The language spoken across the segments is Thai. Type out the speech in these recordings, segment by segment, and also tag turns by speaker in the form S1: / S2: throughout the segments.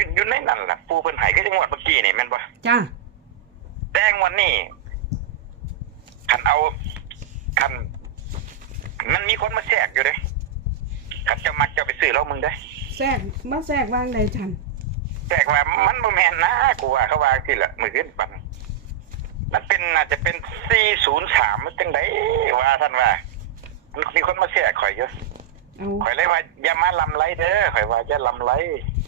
S1: อยู่อยู่ในนั่นล่ะปูเพิ่นใหายก็จังหวัดเมื่อกี้นี่แม่นบ่
S2: จ้า
S1: แจ้งวันนี้คันเอาคันมันมีคนมาแทรกอยู่เด้คันจะมักจะไปซื้อแล้วมึงได้
S2: แทรกมาแทรกวางใดจัน
S1: แทรกว่ามันบ่แม่นนะกูว่าเขาว่าสิละมือขึ้นปันมันเป็นน่าจะเป็น403มันจังไดว่าท่านว่ามันมีคนมาแทรกข่อยอยู่
S2: เอา
S1: ข่อยเลยว่าอย่ามาลำไรเด้อข่อยว่าอย่าลำไร
S2: เ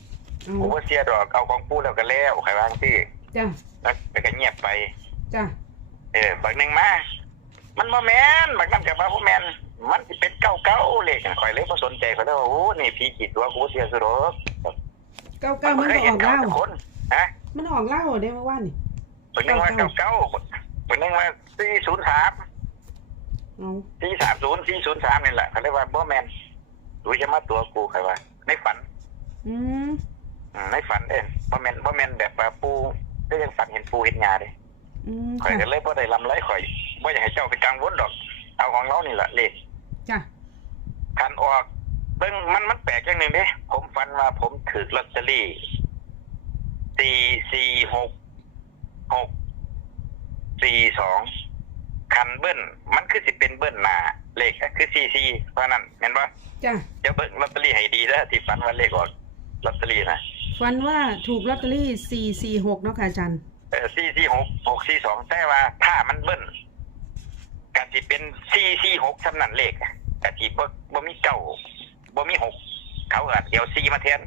S2: อา
S1: ผมว่าเสียดอกเอาของปูแล้วก็แล้วข่อยว่าจังซี่
S2: จ้า
S1: แล้วก็เงียบไป
S2: จ้า
S1: เออบางหนึ่งมา มันบ่แมนบางนั่นกับว่าบ่แมนมันสิเป็นเก้าเก้าเลขข่อยเลยบ่สนใจข่อยเลยว่าโอ้นี่ผีจิตตัวกูเสียสุดอก
S2: เก้าเก้ามัน
S1: เค
S2: ก็
S1: ย
S2: อ
S1: เห็น
S2: อก
S1: เก้า
S2: เล่า
S1: ทุกคนฮะ
S2: มันออกเล่าเด้เมื่อวานนี่
S1: บางหนึ่งว่าเก้าเก้าบางหนึ่งว่าสี่ศูนย์สาม
S2: เอา
S1: สี่สามศูนย์สี่ศูนย์สามนี่แหละเขาเรียกว่าบ่แมนดูจะมาตัวกูข่อยว่าในฝัน
S2: อืม
S1: อืมในฝันเองบ่แมนบ่แมนแบบว่าปูก็ยังฝันเห็นปูเห็นงาเด้
S2: อืม
S1: ข่อย
S2: ค่ะ
S1: ก็เลยบ่ได้ลำไรข่อยบ่อยากให้เจ้าไปกังวลดอก เอาของเรานี่แหละเลข
S2: จ้า
S1: คันออกเบิ่งมันมันแปลกอย่างหนึ่งเด้ผมฝันว่าผมถือลอตเตอรี่สี่สี่หกหกสี่สองคันเบิ้ลมันคือสิเป็นเบิ้ลหน้าเลขอะคือสี่สี่เพราะนั้นเห็นปะ
S2: จ้า
S1: เดี๋ยวเบิ้งลอตเตอรี่ให้ดีแล้วที่ฝันว่าเลขออกลอตเตอรี่นะ
S2: ฟันว่าถูกลอตเตอรี่สี่สี่หกเนาะค่ะจัน
S1: เออสี่สี่หกหกสี่สองแต่ว่าถ้ามันเบิ้ลกะสิเป็นสี่สี่หกสำนันเลขอะกะสิบ่บ่มีเก้าบ่มีหกเขาอาจเดี๋ยวสี่มาแทน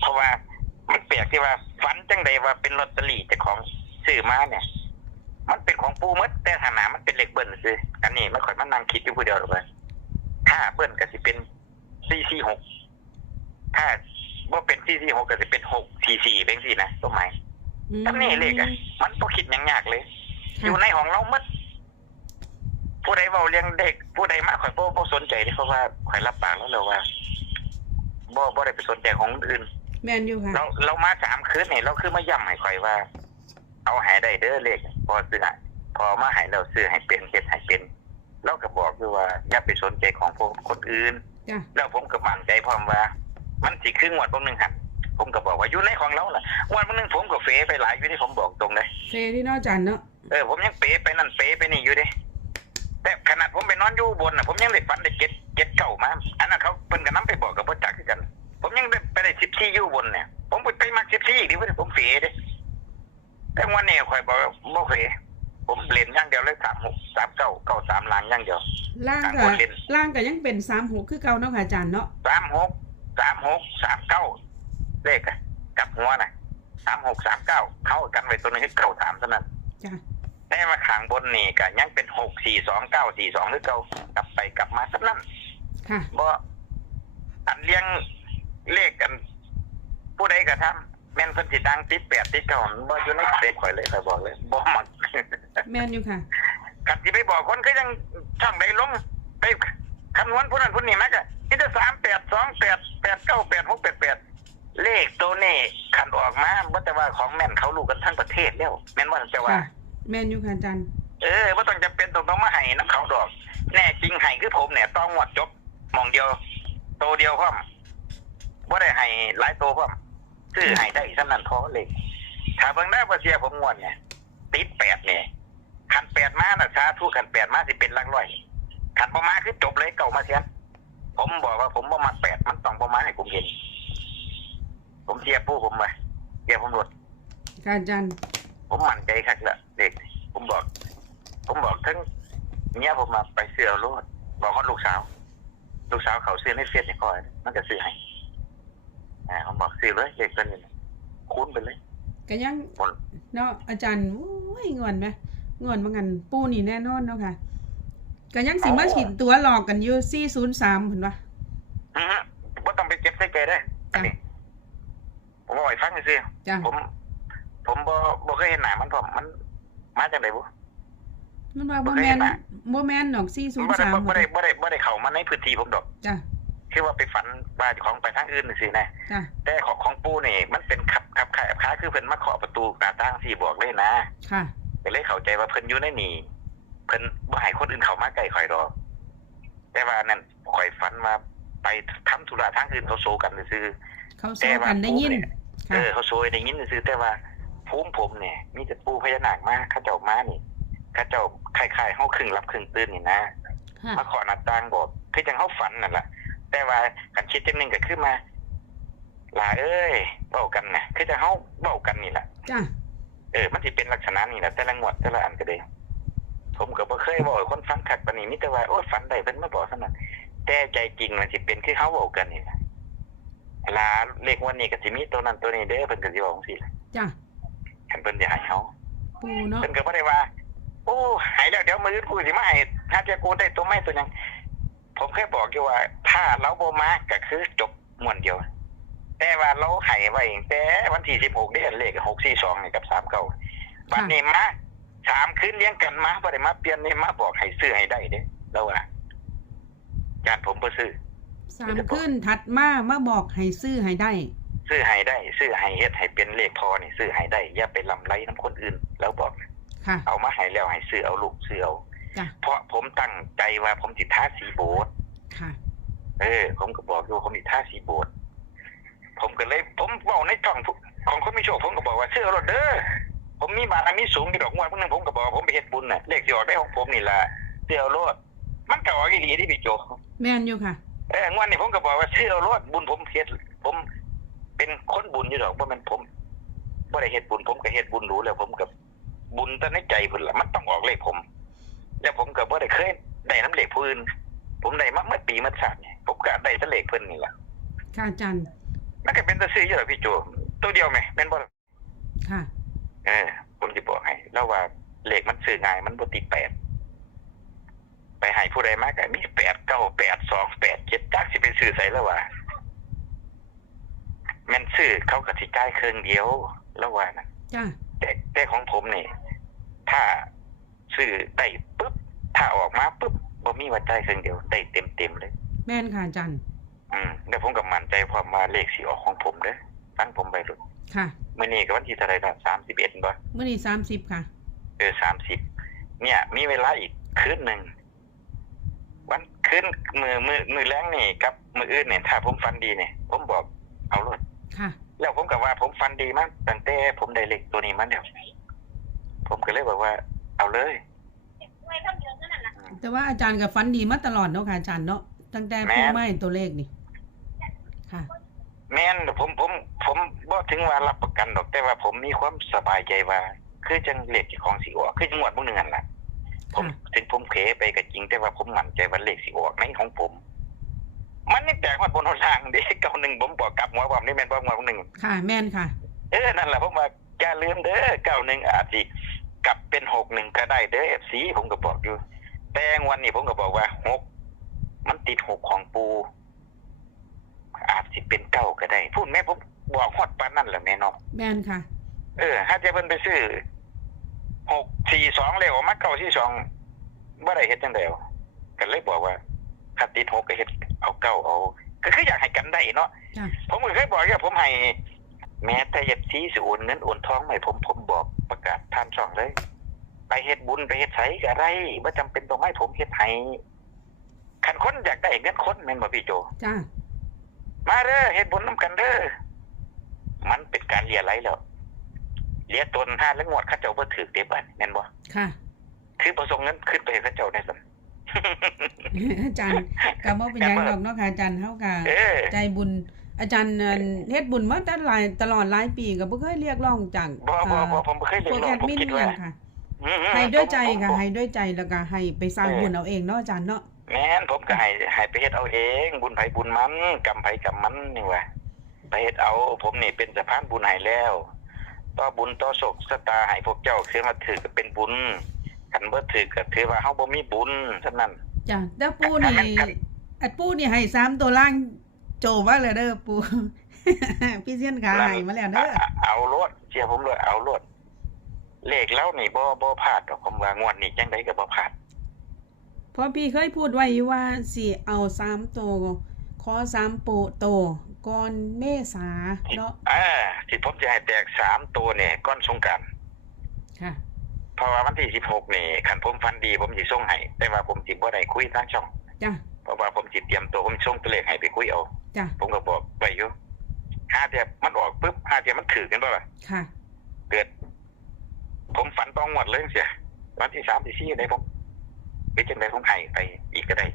S1: เพราะว่ามันแปลกที่ว่าฝันจังใดว่าเป็นลอตเตอรี่เจ้าของซื้อมาเนี่ย มันเป็นของปูมดแต่ฐานะมันเป็นเหลขเบิ้ลซื้ออันนี้ไม่ค่อยมานั่งคิดอยู่ผู้เดียวหรอกเลยถ้าเบิ้ลก็สิเป็นสี่สี่หกถ้า ว่าเป็นสี่สี่หกก็จะเป็นหกสี่สี่เป็นสี่นะตัวหมาย
S2: อืม
S1: อันนี้เลขอะมันต้องคิดอย่างยากเลย อยู่ในของเราหมดผู้ใดเว้าเลี้ยงเด็ก ผู้ใดมาข่อยบ่บ่สนใจเด้เพราะว่าข่อยรับปากแล้วแล้วว่าบ่บ่ได้ไปสนใจของคนอื่น
S2: แมนอยู่ค่ะ
S1: เราเรามาสามคืนนี่เราคือมาย้ำให้ข่อยว่า เอาใหายได้เด้อเลขพอซื้อให้พอมาให้เราซื้อให้เป็นเฮ็ดให้เป็นเราก็บอกด้วยว่าอย่าไปสนใจของพวกคนอื่น
S2: จ้า
S1: แล้วผมก็มั่นใจพร้อมว่า มันสิคืองวดพวกนึงหันผมก็บอกว่าอยู่ในของเราล่ะงวดพวกนึงผมก็เฟไปหลายอยู่ที่ผมบอกตรงเลย
S2: เฟที่เนอกจันเนาะ
S1: เออผมยังเป๋ไปนั่นเป๋ไปนี่อยู่เด้แต่ขนาดผมไปนอนอยู่บนน่ะ ผมยังได้ฝันได้เจ็ดเจ็ดเก้ามาอันนั้นเขาเพิ่นกับน้ำไปบอกกับพ่อจักคือกัน ผมยังได้ไปได้สิบสี่อยู่บนเนี่ย ผมไปไปมักสิบสี่อีกดิเว้ยผมเป๋เด้แต่วันนี้ข่อยบอกว่าบ่เป๋ผมเล่นอย่างเดียวเลยสามหกสามเก้าเก้าสามลางอย่างเดียว
S2: ล่าง
S1: อะ
S2: ก็
S1: คนเล่น
S2: ล่างก็ยังเป็นสามหกคือเก่าเนาะค่ะจันเนาะ
S1: สามหก สามหกสามเก้าเลขอะกลับหัวน่ะสามหกสามเก้าเข้ากันไว้ตัวนึงให้เก้าสามเท่านั้น
S2: จ้า
S1: แต่มาขางบนนี่ก็ยังเป็นหกสี่สองเก้าสี่สองหรือเก้ากลับไปกลับมาสักนั้น
S2: ค่ะ
S1: บ่อันเลี้ยงเลขกัน ผู้ใดก็ทำแม่นเพิ่นสิดังติดแปดติดเก้ามันบ่อยู่ในเด็กข่อยเลยข่อยบอกเลยบ่มัก
S2: แมนอยู่ค่ะ
S1: กันสิไปบอกคนก็ยังช่างใดลงไป คำนวณผู้นั้นผู้นี้มาก็นี่จะสามแปดสองแปดแปดเก้าแปดหกแปดแปดเลขตัวนี้ขันออกมาบ่แต่ว่าของแม่นเขารู้กันทั้งประเทศแล้วแม่นว่าแต่ว่า
S2: ค่ะแมนอยู่ค่ะจัน
S1: เออว่าต้องจำเป็นต้องต้องมาให้น้ำเขาดอก แน่จริงให้คือผมเนี่ย ต้องหมดจบหมองเดียว โตเดียวพร้อมว่าได้ให้หลายโตพร้อมซื้อให้ได้สำนันพอเลยถ้าเบิ่งได้ว่าเสียผมงวดเนี่ยติดแปดเนี่ยขันแปดมาน่ะสาธุขันแปดมาสิเป็นหลักร้อย ขันประมาคือจบเลยเก่ามาเสียนผมบอกว่าผมบ่มาแปดมันต้องประมาให้ผมเห็น ผมเสียผู้ผมไปเสียผมหลด
S2: ค่ะจัน
S1: ผมมั่นใจครับละเด็ก ผมบอก ผมบอกทั้งเมียผมมาไปเสื้อรถบอกเขาลูกสาว ลูกสาวเขาซื้อในเฟซให้ก่อนมันจะซื้อให้อ่าผมบอกซื้อเลยเด็กตัวนี้คุ้นไปเลย
S2: ก็ยัง
S1: ผล
S2: เนาะอาจารย์โอ้ยงอนไหมงอนมางันปูนี่แน่นอนเนาะค่ะ ก็ยังสิมาฉินตัวหลอกกันอยู่สี่ศูนย์สามเห็นปะ
S1: อือฮึว่าต้องไปเก็บใส่ใจได้ออันนี้ผมบอกให้ฟังซื้อ
S2: จ้ะ
S1: ผม ผมบ่บ่เคยเห็นหน้ามันผมมัน มาจากไหนบุ
S2: มันว่าบ่แมนบ่แมนดอกสี่ศูนย์
S1: บ่ได้
S2: สาม
S1: บ่ได้บ่ได้บ่ได้เข้ามาในพื้นที่ผมดอก
S2: จ้ะ
S1: คือว่าไปฝันว่าเจ้าของไปทางอื่นสินะ
S2: จ้ะ
S1: แต่ของของปูนี่ มันเป็นขับขับขายค้าคือเพิ่นมาขอประตูตาตั้งสี่บอกเลยนะ
S2: ค่ะ
S1: ก็เลยเข้าใจว่าเพิ่นอยู่ในนี่เพิ่นบ่ให้คนอื่นเข้ามาใกล้ข่อยดอก แต่ว่านั่นข่อยฝันว่าไปทำธุระทางอื่นเขาโซกันซื่อ
S2: เขาโซกันได้ยิน
S1: แต่ว่าปูเค่ะเออเขาซวยได้ยินซื่อๆแต่ว่าภูมิผมเนี่ย มีแต่ปูพญานาคมาเข้าเจ้ามานี่เข้าเจ้าคล้ายๆเฮาครึ่งหลับครึ่งตื่นนี่นะ
S2: ค่ะ
S1: มาขอหน้าต่างบอกคือจังเฮาฝันนั่นแหละแต่ว่ากันคิดจังหนึงก็คือมาลาเอ้ยเว้ากันนะคือจังเฮาเว้ากันนี่แหละ
S2: จ้ะ
S1: เออมันสิเป็นลักษณะนี่แหละแต่ละงวดแต่ละอันก็เด้ ผมก็บ่เคยบอกให้คนฟังคักปานนี้มีแต่ว่าโอ้ยฝันได้เพิ่นมาบอกซั่นนั้นแต่ใจจริงมันสิเป็นคือเฮาเว้ากันนี่แหละลาเลขวันนี้ก็สิมีตัวนั้นตัวนี้เด้อเพิ่นก็สิบอกจังซี่แหละ
S2: จ้ะ
S1: คันเพิ่นสิให้เฮา
S2: ปูเนาะ
S1: เพิ่นก็บ่ได้ว่า โอ้หายแล้วเดี๋ยวมื้ออนกูสิมาให้ถ้าจะกูได้ตัวไม้ตัวหยังผมเคยบอกอยู่ว่า ถ้าเราบ่มาก็คือจบม้วนเดียวแต่ว่าเราให้ไว้ตั้งแต่วันที่16เดือนเลข642นี่กับ39บัดนี้มา สามคืนเลี้ยงกันมาบ่ได้มาเปลี่ยนนี่มาบอกให้ซื้อให้ได้เด้แล้วว่าญาติผมบ่ซื้อ
S2: สามขึ้นถัดมามาบอกให้ซื้อให้ได้
S1: ซื้อให้ได้ ซื้อให้เฮ็ดให้เป็นเลขพอนี่ซื้อให้ได้อย่าไปลำไรนํคนอื่น แล้วบอก
S2: ค่ะ
S1: เอามาให้แล้วให้ซื้อเอาลูกซื้อเอา
S2: จ้ะ
S1: เพราะผมตั้งใจว่าผมสิทาสีโบสถ์
S2: ค่ะ
S1: เออ ผมก็บอกอยู่ว่าผมสิทาสีโบสถ์ผมก็เลย ผมบอกในช่องของคนมีโชคผมก็บอกว่าเชื่อรถเด้อ ผมมีบารมีสูงที่ดอกงวดพวกนึงผมก็บอกว่าผมไปเฮ็ดบุญน่ะเลขที่ออกได้ของผมนี่ล่ะเชื่อรถมันก็ออกอีหลีที่พี่โจ
S2: แม่นอยู่ค่ะ
S1: เอองวดนี้ผมก็บอกว่าเชื่อรถบุญผมเฮ็ดผมเป็นคนบุญอยู่ดอกบ่แม่นผมบ่ได้เฮ็ดบุญผมก็เฮ็ดบุญรู้แล้ว ผมก็บุญแต่ในใจพุ่นล่ะมันต้องออกเลขผม แล้วผมก็บ่ได้เคยได้น้ำเลขผู้อื่นผมได้มาเมื่อปีเมื่อชาตินี่ผมก็ได้แต่เลขเพิ่นนี่ล่ะ
S2: ค่ะอาจารย์
S1: มันก็เป็นตาซื้ออยู่ดอกพี่โจตัวเดียวแหมแม่นบ่ล่ะ
S2: ค่ะ
S1: เออผมสิบอกให้แล้วว่าเลขมันซื้อง่ายมันบ่ติดแปดไปให้ผู้ใดมาก็มีแปดเก้าแปดสองแปดเจ็ดจักสิไปซื้อใส่แล้วว่าแม่นซื้อเขาก็สิจ่ายเครื่องเดียวแล้วว่านะ
S2: จ้ะ
S1: แต่แต่ของผมนี่ถ้าซื้อได้ปุ๊บถ้าออกมาปุ๊บบ่มีว่าจ่ายเครื่องเดียวได้เต็มเต็มๆเลย
S2: แม่นค่ะอาจารย์
S1: อืมแล้วผมก็มั่นใจความว่าเลขสิออกของผมเด้อฟังผมไปลุ
S2: ค่ะ
S1: มื้อนี้ก็วันที่เท่าไหร่นะ31บ่
S2: เมื่อนี้สามสิบค่ะ
S1: เออ30เนี่ย มีเวลาอีกคืนหนึงวันคืนมือมือมือแรงนี่กับมืออื่นเนี่ยถ้าผมฟันดีเนี่ยผมบอกเอารถ
S2: ค่ะ
S1: แล้วผมก็ว่าผมฟันดีมากตั้งแต่ผมได้เลขตัวนี้มาแล้วผมก็เลยบอกว่า เอาเลย
S2: แต่ว่าอาจารย์กับฟันดีมาตลอดเนาะค่ะอาจารย์เนาะตั้งแต่
S1: แม่
S2: ผู้
S1: น
S2: ไม่ตัวเลขนี่ค่ะ
S1: แม่นผมผมผมบ่ถึงว่ารับประกันดอกแต่ว่าผมมีความสบายใจว่า คือจังเลขที่ของสิออกคือจังหวัดมื้อนึงนั่นล่ะผม
S2: ค่ะ
S1: ถึงผมเขไปก็จริง แต่ว่าผมมั่นใจว่าเลขสิออกในของผม มันนี่แตกมาบนหนทางเด้เก้าหนึ่งผมบอกกลับหัวผมนี่แม่นบ่หัวผมหนึ่ง
S2: ค่ะ แม่นค่ะ
S1: เออนั่นแหละผมว่าอย่าลืมเด้อเก้าหนึ่งอาจสิกลับเป็นหกหนึ่งก็ได้เด้อเอฟซีผมก็บอกอยู่ แต่วันนี้ผมก็บอกว่าหกมันติดหกของปู อาจสิเป็นเก้าก็ได้ พูดแม่ผมบอกฮอดปานนั่นแหละแม่เนาะ
S2: แม่นค่ะ
S1: เออถ้าจะเพิ่นไปซื้อหกสี่สองเลยออกมาเก้าสี่สองบ่ได้เฮ็ดจังได๋ก็เลยบอกว่าถ้าติดหกก็เฮ็ดเอาเก้าเอาก็คืออยากให้กันได้เนาะ
S2: จ้ะ
S1: ผมก็เคยบอกว่าผมให้แม้แต่ยับซีสิโอนเงินโอนทองให้ผมผมบอกประกาศผ่านช่องเลย ไปเฮ็ดบุญไปเฮ็ดไสก็ได้บ่จำเป็นต้องให้ผมเฮ็ดให้คันคนอยากได้เงินคนแม่นบ่พี่โจ
S2: จ้ะ
S1: มาเด้อเฮ็ดบุญนํกันเด้อมันเป็นการเลียไรแล้วเลียตนห้าแล้วงวดเขาเจ้าบ่ถือเด้บัดแม่นบ่
S2: ค่ะ
S1: คือบ่ส่งเงินขึ้นไปให้เขาเจ้าได้ซั่น
S2: อาจารย์กับบ่เป็นหยังดอกเนาะค่ะอาจารย์เฮาก็
S1: เออ
S2: ใจบุญ อาจารย์อันเฮ็ดบุญมาแต่หลายตลอดหลายปีก็บ่เคยเรียกร้องจาก
S1: บ่บ่บ่ผมบ่เคย
S2: พ
S1: เรียว
S2: ก
S1: กร้อ
S2: แองด
S1: ผม
S2: มิน
S1: คิด
S2: เนี่
S1: ว่าย
S2: ค่ะ
S1: อืมๆ
S2: ให้ด้วยใจ
S1: ผม
S2: ค่ะ
S1: ผม
S2: ให้ด้วยใจแล้วก็ให้ไปสร้าง
S1: เออ
S2: บุญเอาเองเนาะอาจารย์เนาะ
S1: แม่นผมก็ให้ให้ไปเฮ็ดเอาเอง บุญไผบุญมันกรรมไผกรรมมันนี่ว่าไปเฮ็ดเอา ผมนี่เป็นสะพานบุญให้แล้วต่อบุญต่อโศกสตาให้พวกเจ้าคือมาถือก็เป็นบุญคันบ่ถือก็ถือว่าเฮาบ่มีบุญฉะนั้น
S2: จ้ะแต่ปูนี่
S1: อันนั้นครับ
S2: อัดปูนี่ให้สามตัวล่างโจว่าเลยเด้อปูพี่เซียนขาให้มาแล้วเด้อ
S1: เอาเอาโลดเชื่อผมเลยเอาโลดเลขแล้วนี่บ่บ่พลาดดอกผมว่างวดนี้จังไดก็บ่พลาด
S2: เพราะพี่เคยพูดไว้อยู่ว่าสิเอาสามตัวขอสามโปะโตวก่อนเมษาเนาะ
S1: อ่าที่ผมจะให้แตกสามตัวเนี่ยก้อนสงกรานต์
S2: ค่ะ
S1: เพราะว่าวันที่16นี่คันผมฟันดีผมสิส่งให้แต่ว่าผมสิบ่ได้คุยทางช่อง
S2: จ้ะ
S1: เพราะว่าผมสิเตรียมตัวผมส่งตัวเลขให้ไปคุยเอา
S2: จ้ะ
S1: ผมก็บอกไปอยู่หาแต่มันออกปุ๊บอาจจะมันถือกันบ่ล่ะ
S2: ค่ะ
S1: เกิด ผมฝันต้องหมดเลยเสียวันที่สามที่สี่ในผม ไปจังไดผมให้ไปอีกก็ได้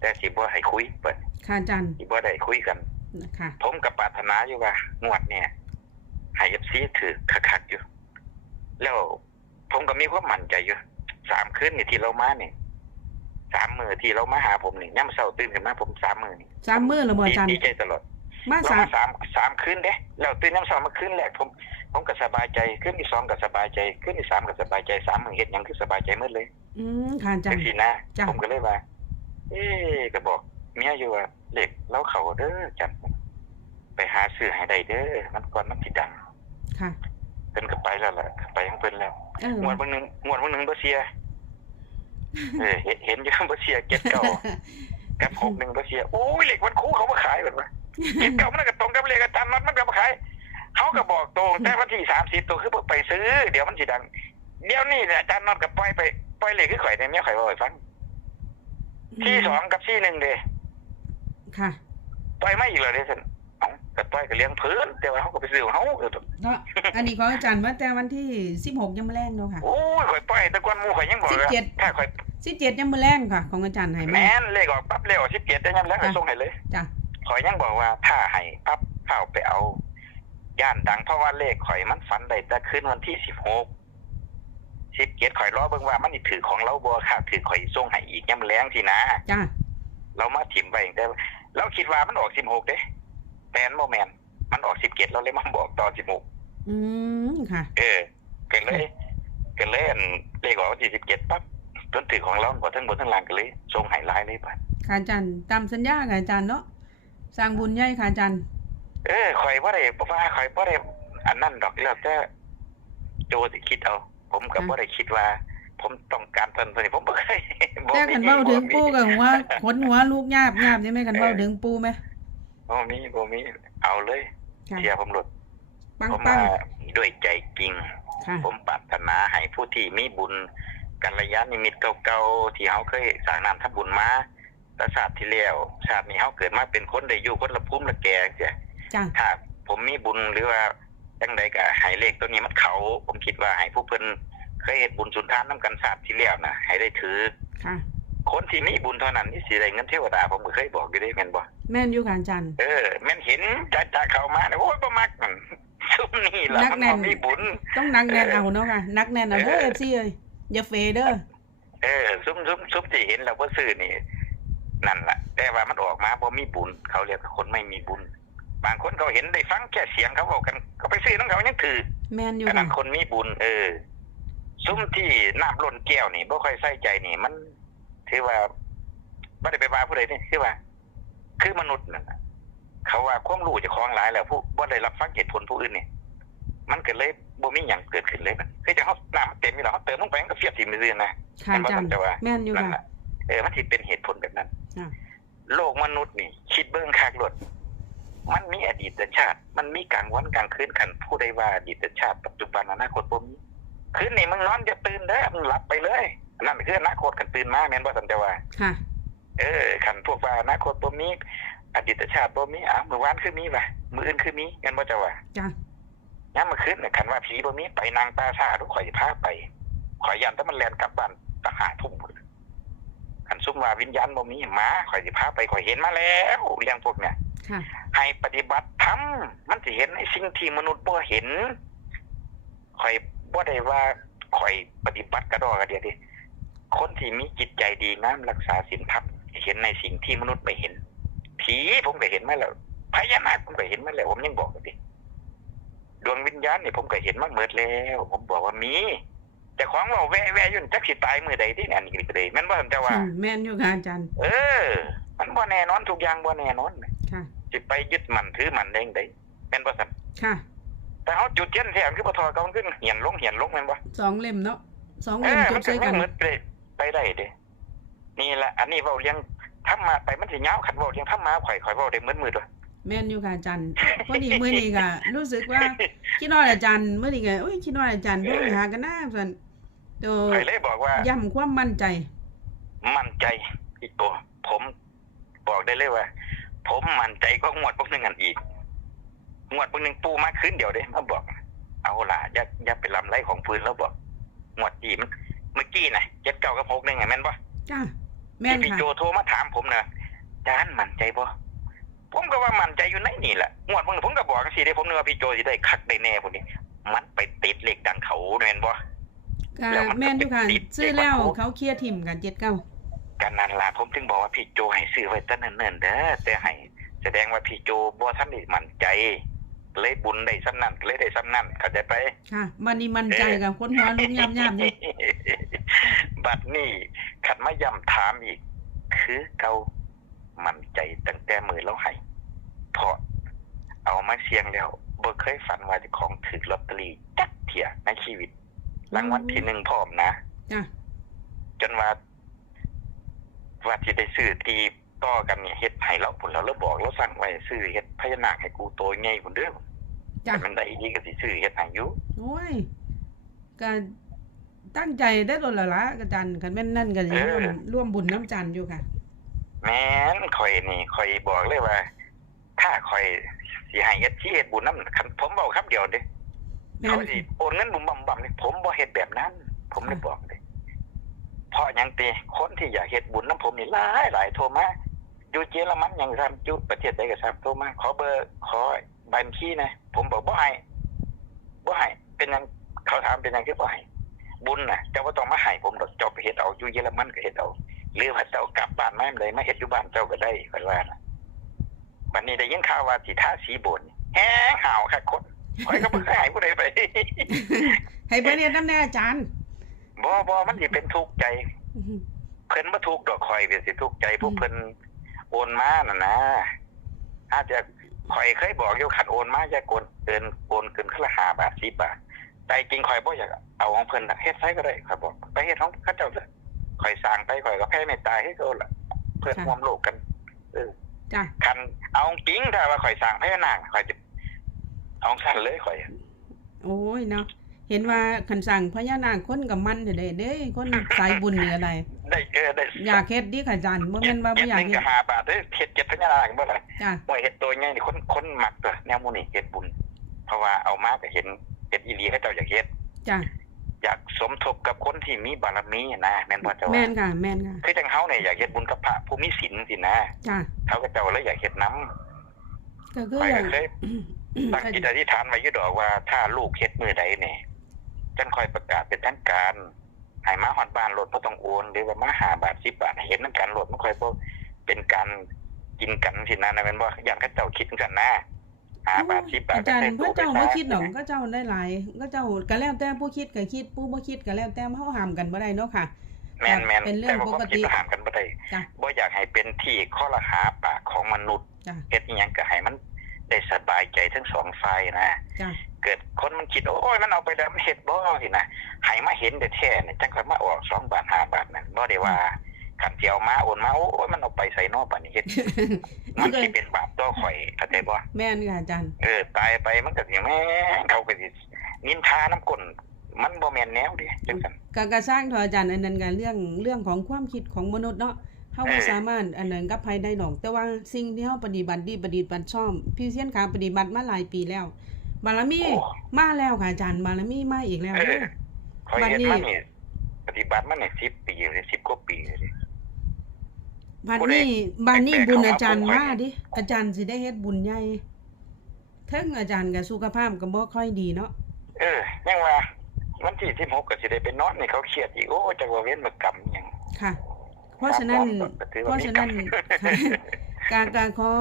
S1: แต่สิบ่ให้คุยเปิด
S2: ค่ะอาจารย์
S1: สิบ่ได้คุยกัน
S2: ค่ะ
S1: ผมกับปรารถนาอยู่ว่างวดเนี่ยให้เอฟซีถือคักๆอยู่ แล้วผมก็มีความมั่นใจอยู่สามคืนนี่ที่เรามาเนี่ยสามมือที่เรามาหาผมนี่ย่ำเศร้าตื่นขึ้นมาผมสามมือนี่
S2: สามมื้อแล้วบ่อาจารย์
S1: ดีใจตลอด
S2: มา
S1: เรา
S2: สาม
S1: มาสามสามคืนเด้แล้วตื่นย่ำเศร้ามาคืนแรกผมผมก็สบายใจคืนที่สองก็สบายใจคืนที่สามก็สบายใจสามมือเฮ็ดหยังคือสบายใจหมดเลย
S2: อืมค่ะอาจาร
S1: จัง
S2: ย์
S1: สีนะ
S2: จ้ะ
S1: ผมก็เลยว่า เอ๊ะก็บอก เมียอยู่ว่าเหล็กแล้วเขาเด้อจันไปหาซื้อให้ได้เด้อมันก่อนมันสิดัง
S2: ค่ะ
S1: เพิ่นก็ไปแล้วล่ะไปยังเพิ่นแล้ว
S2: เออง
S1: วดวันหนึงงวดวันหนึงบ่เสียเออเห็นเห็นอยู่บ่เสียเก็ดเก่ากับหกหนึ่งบ่เสียโอ้ยเหล็กมันคู่เขาบ่ขายเบิดว่า เก็ดเก่ามันก็ตรงกับเลขอาจารย์น็อตมันก็บ่ขายเขาก็บอกตรงแต่วันที่30ตัวคือบ่ไปซื้อ เดี๋ยวมันสิดัง เดี๋ยวนี้เนี่ยอาจารย์น็อตก็ปล่อยไป ปล่อยเลขคือข่อยเนี่ยเมียข่อยบ่ให้ฟังที่สองกับที่หนึ่งเด้
S2: ค่ะ
S1: ปล่อยไม่อีกเลยเด้สันเอ้าก็ปล่อยก็เลี้ยงพื้น แต่ว่าเขาก็ไปซื้อของเขาเออ
S2: ก็อันนี้ของอาจารย์ว่าแต่วันที่สิบหกยังไม่แรงเนาะค่ะ
S1: โอ้ยข่อยปล่อยแต่ก่อนหมู่ข่อยยังบอกว่า
S2: 17
S1: ถ้าข่อย
S2: สิบเจ็ดยังไม่แรงค่ะ ของอาจารย์ให้
S1: แม
S2: แม่
S1: นเลขออกปั๊บเลขออกสิบเจ็ดได้ยังแล้วก็
S2: จ้ะ
S1: ส่งให้เลย
S2: จ้ะ
S1: ข่อยยังบอกว่าถ้าให้ปั๊บเข้าไปเอาย่านดังเพราะว่าเลขข่อยมันฝันได้แต่คืนวันที่สิบหก สิบเจ็ดข่อยรอเบิ่งว่ามันนี่ถือของเราบ่ค่ะถือข่อยส่งให้อีกย่ำแรงสินะ
S2: จ้ะ
S1: เรามาถิ่มไปแต่เราคิดว่ามันออกสิบหกเด้แมนโมแมนมันออกสิบเจ็ดเราเลยมาบอกตอนสิบหก
S2: อืมค่ะ
S1: เออกันเลยกันเลยอันเลขออกวันที่สิบเจ็ดปั๊บต้นถือของเราบนทั้งบนทั้งล่างกันเลยส่งใหายลายเลยไป
S2: ค่ะอาจารย์ตามสัญญาค่ะอาจารย์เนาะสร้างบุญใหญ่ค่ะอาจารย์
S1: เออข่อยว่าได้บอกว่าข่อยว่าได้อันนั้นดอกแล้วแต่โจสิคิดเอา ผมกับ
S2: อะ
S1: ว่าได้คิดว่า ผมต้องการเพิ่นเพิ่นผมบ่เคยบ่
S2: แต่
S1: มี
S2: ขันเบ้าถึงปู
S1: บ่
S2: กับหัวขนหัวลูกยาบยาบใช่ไหมขันเบ้าถึงปูไหม
S1: บ่มีบ่มีเอาเลย
S2: ค่ะ
S1: เชียร์ผมหลุด
S2: ปัง
S1: ผม
S2: ปั
S1: มางด้วยใจจริง
S2: ค่ะ
S1: ผมปรารถนาให้ผู้ที่มีบุญกัลยาณมิตรเก่าๆที่เขาเคยสร้างน้ำทำบุญมาแต่ชาติที่แล้วชาตินี้เขาเกิดมาเป็นคนได้อยู่คนละภูมิละแก่เสีย
S2: จ้ะ
S1: ถ้าผมมีบุญหรือว่า จังใดก็ให้เลขตัวนี้มันเขาผมคิดว่าให้ผู้เพิ่นเคยเฮ็ดบุญสุนทานน้ำกันชาติที่แล้วนะให้ได้ถือ
S2: ค่ะ
S1: คนที่มีบุญเท่านั้นที่สิได้เงินเทวดาผมก็เคยบอกอยู่ได้แม่นบ่
S2: แม่นอยู่ค่ะอาจารย์
S1: เออแม่นเห็นจะจะเข้ามาเนี่ยโอ้ยบ่มักมันซุมนี่ล่ะ
S2: นัก
S1: มัน
S2: แน่
S1: บ่
S2: น
S1: มีบุญ
S2: ต้องนักแน่นเอาเนาะค่ะ นักแน่นเอาเด้อ
S1: เออ
S2: เอฟซีเอ้ยอย่าเฟเด้อ
S1: เออซุมซุมซุมที่เห็นแล้วบ่ซื้อนี่ นั่นล่ะแต่ว่ามันออกมาบ่มีบุญเขาเรียกว่าคนไม่มีบุญ บางคนเขาเห็นได้ฟังแค่เสียงเขาบอกกันเขาไป ซื้อของเขายังถือ
S2: แม่นอยู่
S1: อันนั้
S2: ค่ะ
S1: นคนมีบุญ เออ ซุมที่น้ำล้นแก้วนี่บ่ค่อยใส่ใจนี่ มันถือว่าบ่ได้ไปว่าผู้ใดนี่คือว่า คือมนุษย์นั่นน่ะเขาว่าความรู้เจะคล้าของหลายแล้วผู้บ่ได้รับฟังเหตุผลผู้อื่นนี่มันก็เลยบ่มีหยังเกิดขึ้นเลยมันคือจะเฮาน้ำมันเต็มอยู่แล้วเฮาเติมลงไปมันก็เฟียบทิ่มไปซื่อๆนะ
S2: ค่ะอาจารย์
S1: มันบ่ต้องจะว่า
S2: แม่นอยู่
S1: นั่น
S2: ค่ะ
S1: แหละเออมันที่เป็นเหตุผลแบบนั้น
S2: อ่า
S1: โลกมนุษย์นี่ คิดเบื้องคากรถ มันมีอดีตชาติ มันมีกลางวันกลางคืนขันผู้ใดว่าอดีตชาติปัจจุบันอนาคตบ่มีคืนนี้มึงนอนจะตื่นเด้อมึงหลับไปเลยนั่นคืออนาคตกันตื่นมาแม่นบ่สันจะว่า
S2: ค่ะ
S1: เออขันพวกว่าอนาคตบ่มีอดีตชาติบ่มีอะมื้อวานคือมีว่ะมื้ออื่นคือมีแม่นบ่จะว่า
S2: จ้ะ
S1: ยามมื้อคืนน่ะคันว่าผีบ่มีไปนางตาซาทุกข่อยสิพาไปข่อยยันแต่มันแล่นกลับบ้านตะหาทุ่มพุ่นคันซุ่มว่าวิญญาณบ่มีหมาข่อยสิพาไปข่อยเห็นมาแล้วเรื่องพวกเนี้ย
S2: ค่ะ
S1: ให้ปฏิบัติธรรมมันสิเห็นในสิ่งที่มนุษย์บ่เห็นข่อยบ่ได้ว่าข่อยปฏิบัติกระดอกกระเดียดิคนที่มีจิตใจดีงามรักษาศีลธรรมเห็นในสิ่งที่มนุษย์ไม่เห็น ผีผมก็เห็นมาแล้วพญานาคผมก็เห็นมาแล้วผมยังบอกเลยดิดวงวิญญาณเนี่ยผมก็เห็นมาเมิดแล้ว ผมบอกว่ามี แต่ของเราแว่แว่อยุ่นจักสิตายมือใดที่อันนี้ก็เลยแม่นว่าผมจะว่า
S2: อืมแม่นอยู่ค่ะอาจารย์
S1: เออ มันบ่แน่นอนทุกอย่างบ่แน่นอน
S2: ค่ะ
S1: สิไปยึดมันถือมันได้จั่งใดแม่นบ่ซั่น
S2: ค่ะ
S1: แต่เฮาจุดเทียนแท้คือบ่ทอเก่ามันขึ้นเหียนลงเหียนลงแม่นบ่
S2: สองเล่มเนาะสอง
S1: เอ
S2: เล่ม
S1: อ
S2: จ
S1: มั
S2: บ
S1: น
S2: ใส่
S1: ก็
S2: กั
S1: ยั
S2: น
S1: งหมดไปไปได้เด้นี่ละอันนี้เว้าเรื่องธรรมะไปมันสิยาวคันเว้าเรื่องธรรมะข่อยข่อยเว้าได้มืดๆด้วย
S2: แม่นอยู่ค่ะอาจารย์พอดีมื้อนี้ก็รู้สึกว่าคิดว่าอาจารย์มื้อนี้ก็โอ้ยคิดว่าอาจารย์โทรไปหากันนะซั่น ตัว
S1: ข่อยเลยบอกว่า
S2: ย้ำความมั่นใจ
S1: มั่นใจอีกตัว ผมบอกได้เลยว่า ผมมั่นใจก็งวดพวกนึงอันอีก งวดเบิ่งหนึงปูมาคืนเดียวเด้มาบอก เอาล่ะอย่าอย่าไปลำไรของปืนแล้วบอก งวดจีมันเมื่อกี้น่ะเจ็ดเก้ากับหกหนึ่งไงแม่นบ่
S2: จ้าแม่น
S1: ที่พี่
S2: ค่ะ
S1: โจโทรมาถามผมนะจานมั่นใจบ่ผมก็ว่ามั่นใจอยู่ในนี่แหละงวดเบิ่งผมก็บอกจังซี่เด้ผมนึกว่าพี่โจสิได้คักได้แน่พุ่นนี่มันไปติดเลขดังเขาแม่นบ่
S2: ก็
S1: แล้วมันก็
S2: แม่นอยู่ค่ะ
S1: ติด
S2: ซื้อแล้ว
S1: เด็กมันโพสต์
S2: เขาเคลียร์ถิ่มกันเจ็ดเก้า
S1: กันนั่นล่ะผมถึงบอกว่าพี่โจให้ซื้อไว้ตั้งเนิ่นๆเด้อแต่ให้แสดงว่าพี่โจบ่ทันได้มั่นใจ เลยบุญได้ซ้ำนั่นเลยได้ซ้ำนั่นเข้าใจไป
S2: ค่ะมันนี่มันใจกับคนหัวลุงยำยำนี่
S1: บัดนี้ขัดมาย้ำถามอีก คือเก่ามั่นใจตั้งแต่มือเราให้เพราะเอามาเสียงแล้วบ่เคยฝันว่าเจะของถือลอตเตอรี่จักเที่ยในชีวิต รางวัลที่หนึ่งพร้อมนะ
S2: จ้า
S1: จนว่าว่าที่ได้ซื้อตีต่อกันเนี่ยเฮ็ดให้เราผลเราเราบอกเราสั่งไว้ซื้อเฮ็ดพญานาคให้กูโตใหญ่พุ่นเด้อ
S2: จ้า
S1: แต่มันได้ดีก็สิซื้อเฮ็ดให้อยู่
S2: โอ้ยก็ตั้งใจได้โดนละละกระจันกันแม่นนั่นกันร่วมร่วมบุญน้ำจันทร์อยู่ค่ะ
S1: แม่นข่อยนี่ข่อยบอกเลยว่า ถ้าข่อยสิให้เฮ็ดที่เฮ็ดบุญนำคันผมบอกคำเดียวเด้
S2: แม่น
S1: เขาสิโอนเงินบุ่มบ่ำบ่ำนี่ผมบ่เฮ็ดแบบนั้น ผมได้บอกเลยเพราะหยังติคนที่อยากเฮ็ดบุญนํผมนี่หลายหลายโทรมาอยู่เยอรมันหยังซ้ํอยู่ประเทศใดก็ซ้ํโทรมาขอเบอร์ขอใบบัญชีนะผมบอกบ่ให้บ่ให้เป็นหยังเขาถามเป็นหยังคือบ่ให้บุญน่ะเจ้าบ่ต้องมาให้ผมดอกเจ้าไปเฮ็ดเอาอยู่เยอรมันก็เฮ็ดเอาหรือว่าเจ้ากลับบ้านมาเลยมาเฮ็ดอยู่บ้านเจ้าก็ได้ค่อยว่านะวันนี้ได้ยินข่าวว่าสิทาสีโบนแฮ่ห่าวค่ะคน ข่อยก็บ่เคยให้ผู้ใดไป
S2: ให้เพื่อนเรียนน้ำแน่อาจารย์
S1: บ่บ่มันสิเป็นทุกข์ใจเพิ่นบ่ทุกข์ดอกข่อยเป็นสิทุกข์ใจพวกเพิ่นโอนมาน่ะนะอาจจะข่อยเคยบอกอยู่ขัดโอนมาอย่าโกนเกินโอนเกินคนละ5บาท10บาทแต่จริงข่อยบ่อยากเอาของเพิ่นน่ะเฮ็ดไสก็ได้ข่อยบอกไปเฮ็ดของเขาเจ้าเถอะข่อยสร้างไปข่อยก็แพ้เมตตาให้เขาล่ะ เพื่อน
S2: ค่ะ
S1: ร่วมโลกกัน
S2: จ้า
S1: คันเอาจริงถ้าว่าข่อยสร้างพญานาคข่อยจะ เอาสั่นเลยข่อย
S2: โอ้ยเนาะเห็นว่าขันสั่งพญานาคคนกับมันเด้อเด้เด้คนสายบุญนี่อะไร
S1: ได้เออได้
S2: อยากเฮ็ดดิค่ะอาจารย์บ่แม่นว่าบ่
S1: เจ็ด
S2: อยาก
S1: หนึ่ง
S2: เฮ็
S1: กั
S2: ด
S1: บห้าบาทเด้อเฮ็ดเจ็ดพญานาคบ่ล่ะ
S2: จ้า
S1: บ่เฮ็ดตัวใหญ่นี่คนคนมักตัวแนวหมู่นี่เฮ็ดบุญ เพราะว่าเอามาก็เห็นเฮ็ดอีหลีเขาเจ้าอยากเฮ็ด
S2: จ้า
S1: อยากสมทบกับคนที่มีบารมีนะแม่นบ่เจ้า
S2: แม่
S1: ว่าน
S2: ค่ะแม่นค่ะ
S1: คือจังเฮาเนี่ยอยากเฮ็ดบุญกับพระผู้มีศีลสินะ
S2: จ้า
S1: เขาก็เจ้าเลยอยากเฮ็ดนํ
S2: ก็คือ
S1: ไป
S2: อ
S1: ก็
S2: ย่าง
S1: เคย ตั้งจิตอธิษฐานไว้อยู่ดอกว่าถ้าลูกเฮ็ดมือใดเนี่ยจังคอยประกาศเป็นทางการให้มาฮอดบ้านรถบ่ต้องโอนหรือว่ามาหาบาท10บาทให้เห็นนำกันรถมันค่อยบ่เป็นการกินกันสินะนะแม่นบ่อย่างเขาเจ้าคิดจังซั่นนะหาบาท10บาท
S2: อาจารย์
S1: ใส่
S2: พระเจ้า
S1: ไป
S2: บ่
S1: ซะ
S2: คิดหรอกก็เจ้าได้หลายก็เจ้าก็แล้วแต่ผู้คิดก็คิดผู้บ่คิดก็แล้วแต่เฮาห้ามกันบ่ได้เนาะค่ะ
S1: แม่นแม่น
S2: เป็นเรื่อง
S1: แต่ว่า
S2: ป
S1: ควากม
S2: ติ
S1: คิดห้ามกันบ่ได้
S2: จ้ะ
S1: บ่อยากให้เป็นที่ข้อละหาปากของมนุษย์
S2: จ้า
S1: เฮ็ดอีหยังก็ให้มัน ได้สบายใจทั้งสองฝ่ายนะ
S2: จ้า
S1: เกิดคนมันคิด โอ้ยมันเอาไปแล้วมันเฮ็ดบ่สินะให้มาเห็นแต่แท้ๆเนี่ยจังค่อยมาออก2บาท5บาทนั่นบ่ได้ว่าคันสิเอามาโอนมาโอ้ยมันเอาไปใส่นอกบัดนี้เฮ็ดมันสิเป็นบาปต่อข่อยเข้าใจบ่
S2: แม่นค่ะอาจารย์
S1: เออตายไปมันก็สิแม่งเขาก็สินินทาน้ำก้นมันบ่แม่นแนวเดิจังซั่น
S2: ก็ก็สร้างเถอะอาจารย์อันนั้นก็เรื่องเรื่องของความคิดของมนุษย์เนาะ เฮาบ่
S1: เออ
S2: สามารถอันนั้นกับภัยได้ดอก แต่ว่าสิ่งที่เฮาปฏิบัติดีปฏิบัติชอบพี่เซียนขาปฏิบัติมาหลายปีแล้ว บารมี
S1: โอ้
S2: มาแล้วค่ะอาจารย์บารมีมาอีกแล้ว
S1: เอ
S2: เด้
S1: อ
S2: อ
S1: ข่อยเฮ็ด
S2: บั
S1: มา
S2: ดนี้
S1: นี่ปฏิบัติมานี่10ปีเลย10กว่าปีเลย
S2: บัด
S1: ผู้ใด
S2: นี้บัดนี้
S1: แปลกๆ
S2: บุญ
S1: เข้ามา
S2: อาจารย์
S1: ผมค่อย
S2: มาดิอาจารย์สิได้เฮ็ดบุญใหญ่เทั้งอาจารย์ก็สุขภาพก็บ่ค่อยดีเนาะ
S1: เออยังว่าวันที่16ก็สิได้ไปนอนนี่เขาเครียดอีกโอ้จักว่าเว้นมากรรมหยัง
S2: ค่ะ เพราะฉะนั้น
S1: ถือ
S2: เพ
S1: ว่า
S2: ราะ
S1: มี
S2: ฉะ
S1: กร
S2: นั้
S1: ร
S2: น
S1: ม
S2: ค่ะการการขอ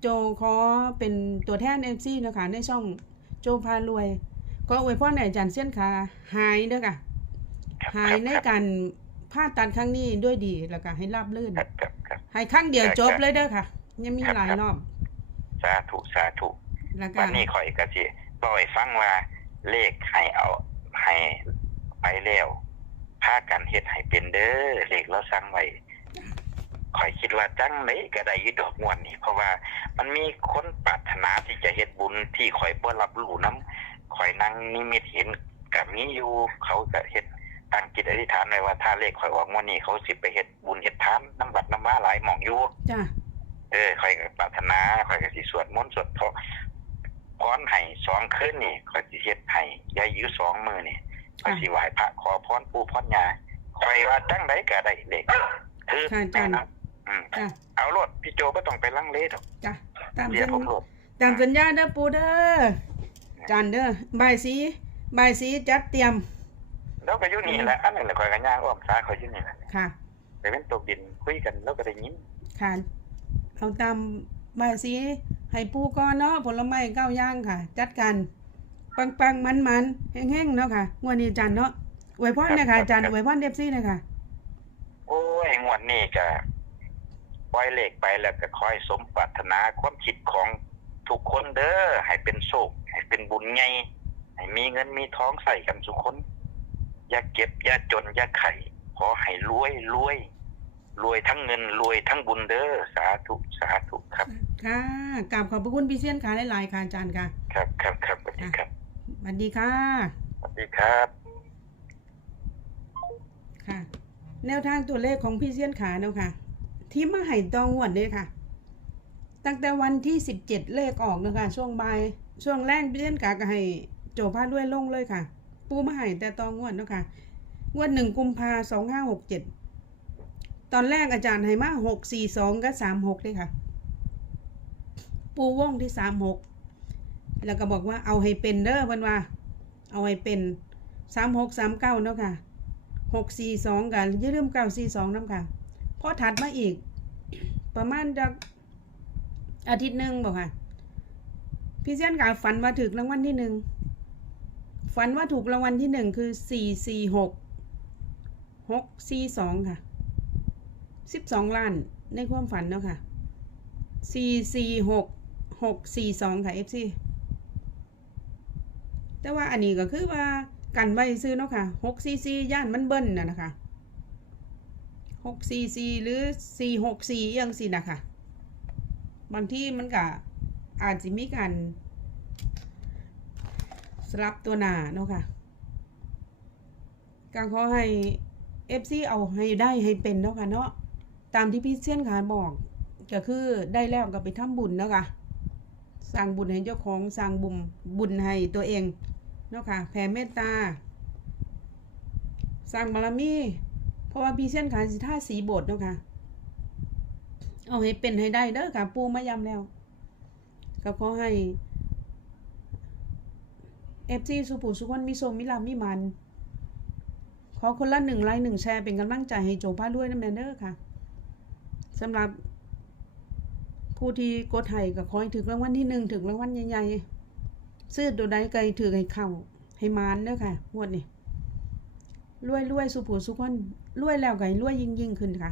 S2: โจขอเป็นตัวแทน MC นะคะในช่องโจพารวย ก็อวยพรให้อาจารย์เส้ยนขาหายเด้อค่ะ
S1: ครับ
S2: หายใน
S1: ครับ
S2: การผ่าตัดครั้งนี้ด้วยดีแล้วก็ให้ราบรื่น
S1: ครับครับครับ
S2: ให้ครั้งเดียว
S1: ครับ
S2: จบเลยเด้อค่ะ ยังมี
S1: ครับ
S2: หลาย
S1: ครับ
S2: รอบ
S1: สาธุสาธุ
S2: แล้วก็
S1: วันนี้ข่อยก็สิบ่ให้ฟังว่าเลขให้เอาให้ไปแล้ว พากันเฮ็ดให้เป็นเด้อเลขเราสั่งไว้ข่อยคิดว่าจังไดก็ได้อยู่ดอกม่วนนี่เพราะว่ามันมีคนปรารถนาที่จะเฮ็ดบุญที่ข่อยบ่รับรู้นํข่อยนั่งนิมิตเห็นก็มีอยู่เขาก็เฮ็ดตั้งจิตอธิษฐานไว้ว่าถ้าเลขข่อยออกงวดนี้เขาสิไปเฮ็ดบุญเฮ็ดทานน้ำวัดน้ำว่าหลายหม่องอยู่
S2: จ้า
S1: เออข่อยก็ปรารถนาข่อยก็สิสวดมนต์สวดเพราะพรให้สองคืนนี่ก็สิเฮ็ดให้ยายยื้อสองมือนี่ ก็สิไหว้พระขอพรปู่พรยาคอยว่าจังไดก็ได้เด็กคือ
S2: ค่ะอาจารย์
S1: แม่นะอืม
S2: จ้ะ
S1: เอาโลดพี่โจก็ต้องไปลังเลดอก
S2: จ้ะตาม
S1: เรีย
S2: สั
S1: ก
S2: ญ
S1: ผมโลด
S2: ตามสัญญาเด้อปูเด้อจานเด้อบ่ายสีบ่ายสีจัดเตรียม
S1: แล้วก็อยู่นี่แหละอันนั้นแหละคอยกันย่างอ้อมสาเขาอยู่นี่แหละ
S2: ค่ะ
S1: ไปเป็นตกดินคุยกันแล้วก็ได้ยิน
S2: ค่ะเอาตามบ่ายสีให้ปูก่อนเนาะผลไม้เก้าอย่างค่ะ จัดกัน ปังปังมันมันๆแห้งๆเนาะค่ะงวดนี้อาจารย์เนาะอวยพรเนยคะอาจารย์อวยพรเดฟซี่เนยคะ
S1: โอ้ยงวดนี้ก็ปล่อยเลขไปแล้วก็คอยสมปรารถนาความคิดของทุกคนเด้อให้เป็นโชคให้เป็นบุญไงให้มีเงินมีทองใส่กันทุกคน อย่าเก็บอย่าจนอย่าไข่ขอให้รวยรวยรวยทั้งเงินรวยทั้งบุญเด้อสาธุสาธุครับ
S2: ค่ะกราบขอบพระคุณพี่เซียนค่ะหลายๆค่ะอาจารย์ค่ะ
S1: ครับครับครับสวัสดีครับ
S2: สวัสดีค่ะ
S1: สวัสดีครับ
S2: ค่ะ แนวทางตัวเลขของพี่เซียนขาเนาะค่ะ ที่มาให้ตองวดเนี่ยค่ะ ตั้งแต่วันที่สิบเจ็ดเลขออกเนาะคะช่วงบ่าย ช่วงแรกพี่เซียนขาก็ให้โจพาด้วยลงเลยค่ะ ปูมาให้แต่ตองวดเนาะค่ะงวดหนึ่งกุมภาสองห้าหกเจ็ดตอนแรกอาจารย์ให้มาหกสี่สองกับสามหกเลยค่ะ ปูว่องที่สามหก แล้วก็บอกว่าเอาให้เป็นเด้อเพิ่นว่า เอาให้เป็นสามหกสามเก้าเนาะค่ะหกสี่สองกันอย่าลืมเก้าสี่สองน้ำค่ะพอถัดมาอีก ประมาณจากอาทิตย์หนึ่งบอกค่ะ พี่เซียนกาฝันว่าถูกรางวัลที่หนึ่งฝันว่าถูกรางวัลที่หนึ่งคือสี่สี่หกหกสี่สองค่ะสิบสองล้านในความฝันเนาะค่ะสี่สี่หกหกสี่สองค่ะเอฟซี แต่ว่าอันนี้ก็คือว่ากันไว้ซื้อเนาะค่ะหกซีซีย่านมันเบิ้ลน่ะนะคะหกซีซีหรือสี่หกสี่ยังสินะคะบางที่มันก็อาจจะมีการสลับตัวหนาเนาะค่ะการขอให้เอฟซีเอาให้ได้ให้เป็นเนาะค่ะเนาะตามที่พี่เซียนขาบอกก็คือได้แล้วก็ไปทำบุญเนาะค่ะ สร้างบุญให้เจ้าของสร้างบุญบุญให้ตัวเองเนาะค่ะแผ่เมตตา สร้างบารมี เพราะว่าพี่เส้นขาสิท่าสีบสถ์เนาะค่ะเอาให้เป็นให้ได้เด้อค่ะ ปูมายำแล้ว ก็ขอให้เอฟซีสุภูสุขวันมีโซมิลามีมันขอคนละหนึ่งไลค์หนึ่งแชร์เป็นกำลังใจให้โจพ้าด้วยนะแมนเดอร์ค่ะสำหรับ ผู้ที่กดไห้ก็ขอให้ถึงรางวัลที่หนึ่งถึงรางวัลใหญ่ๆซื้อตัวใดไกลถือให้เข้าให้มานเด้อค่ะงวดนี้รวยรวยสุผูสุขคนรวยแล้วไงรวยยิ่งยิ่งขึ้นค่ะ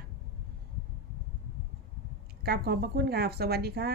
S2: กราบขอบพระคุณกับสวัสดีค่ะ